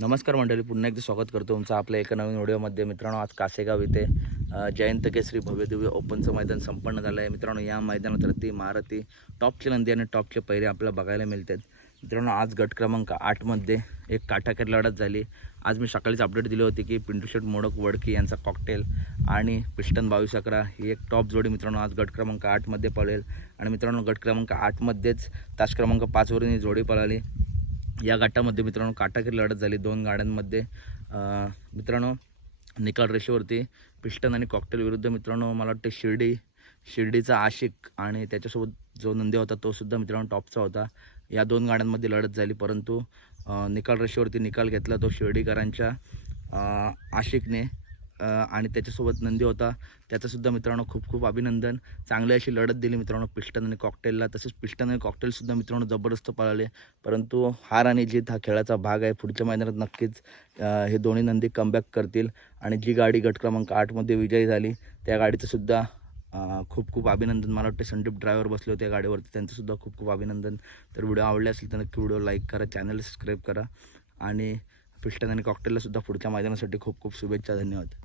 नमस्कार मंडळी पुन्हा एकदा स्वागत करतो तुमचं आपल्या एका नवीन व्हिडिओमध्ये. मित्रांनो आज कासेगाव इथे जयंत केसरी भव्यदिव्य ओपनचं मैदान संपन्न झालं आहे मित्रांनो या मैदानात रती महारथी टॉपची नंदी आणि टॉपचे पैरे आपल्याला बघायला मिळतात. मित्रांनो आज गट क्रमांक आठमध्ये एक काठाकेर लढत झाली. आज मी सकाळीच अपडेट दिली होती की पिंटू शेट मोडक वडकी यांचा कॉकटेल आणि पिस्टन बावीस अकरा ही एक टॉप जोडी मित्रांनो आज गट क्रमांक आठमध्ये पळेल. आणि मित्रांनो गट क्रमांक आठमध्येच तास क्रमांक पाचवरून ही जोडी पळाली. या गटामध्ये मित्रांनो काटाकीर लढत झाली. दोन गाड्यांमध्ये मित्रांनो निकाल रेषेवरती पिस्टन आणि कॉकटेल विरुद्ध मित्रांनो मला वाटतं शिर्डी शिर्डीचा आशिक आणि त्याच्यासोबत जो नंदी होता तो सुद्धा मित्रांनो टॉपचा होता. या दोन गाड्यांमध्ये लढत झाली परंतु निकाल रेषेवरती निकाल घेतला तो शिर्डीकरांच्या आशिकने. आणि त्याच्यासोबत नंदी होता. त्याचंसुद्धा मित्रांनो खूप खूप अभिनंदन. चांगली अशी लढत दिली मित्रांनो पिस्टन आणि कॉकटेलला तसेच पिस्टन आणि कॉकटेलसुद्धा मित्रांनो जबरदस्त पळाले. परंतु हार आणि जीत हा खेळाचा भाग आहे. पुढच्या मैदानात नक्कीच हे दोन्ही नंदी कमबॅक करतील. आणि जी गाडी गट क्रमांक आठमध्ये विजयी झाली त्या गाडीचंसुद्धा खूप खूप अभिनंदन. मला वाटते संदीप ड्रायव्हर बसले होते या गाडीवरती. त्यांचंसुद्धा खूप खूप अभिनंदन. तर व्हिडिओ आवडले असेल तर नक्की व्हिडिओ लाईक करा. चॅनल सबस्क्राईब करा. आणि पिस्टन आणि कॉकटेलला सुद्धा पुढच्या मैदानासाठी खूप खूप शुभेच्छा. धन्यवाद.